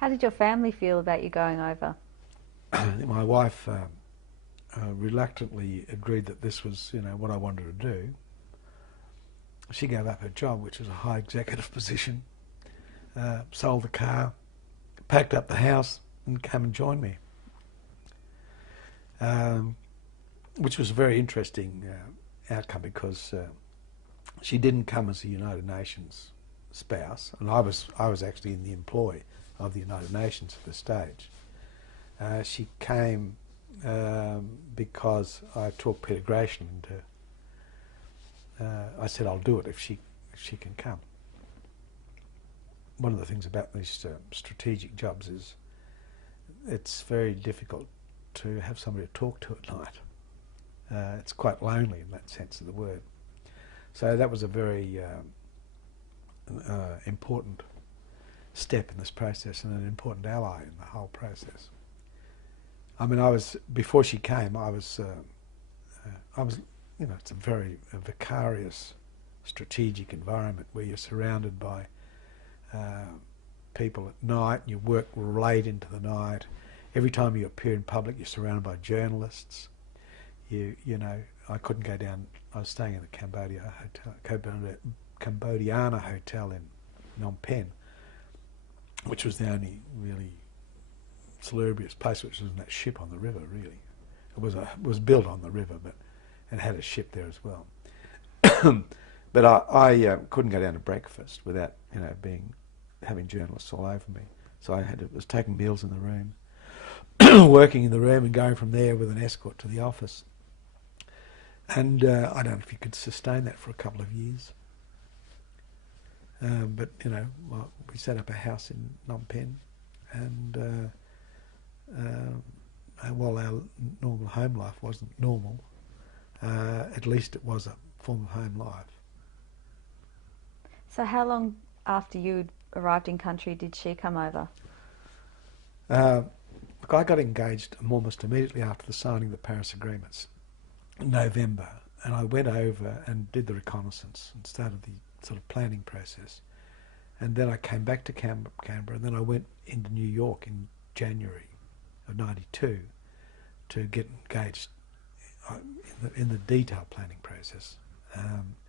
How did your family feel about you going over? My wife reluctantly agreed that this was, what I wanted to do. She gave up her job, which was a high executive position, sold the car, packed up the house, and came and joined me, which was a very interesting outcome because she didn't come as a United Nations spouse, and I was actually in the employ of the United Nations at this stage. She came because I talked Peter Gratian into. I said I'll do it if she can come. One of the things about these strategic jobs is it's very difficult to have somebody to talk to at night. It's quite lonely in that sense of the word. So that was a very important step in this process and an important ally in the whole process. I mean, before she came, I was, it's a very vicarious, strategic environment where you're surrounded by people at night, you work late into the night. Every time you appear in public, you're surrounded by journalists. I couldn't go down. I was staying in the Cambodiana Hotel in Phnom Penh, which was the only really salubrious place, which was in that ship on the river. Really, it was built on the river, but it had a ship there as well. But I couldn't go down to breakfast without having journalists all over me. So I was taking meals in the room, working in the room, and going from there with an escort to the office. And I don't know if you could sustain that for a couple of years. But we set up a house in Phnom Penh, and while our normal home life wasn't normal, at least it was a form of home life. So how long after you arrived in country did she come over? Look, I got engaged almost immediately after the signing of the Paris Agreements in November, and I went over and did the reconnaissance and started the sort of planning process. And then I came back to Canberra, and then I went into New York in January of '92 to get engaged in the detailed planning process,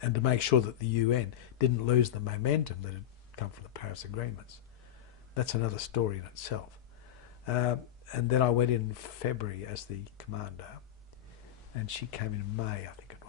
and to make sure that the UN didn't lose the momentum that had come from the Paris Agreements. That's another story in itself. And then I went in February as the commander, and she came in May, I think, of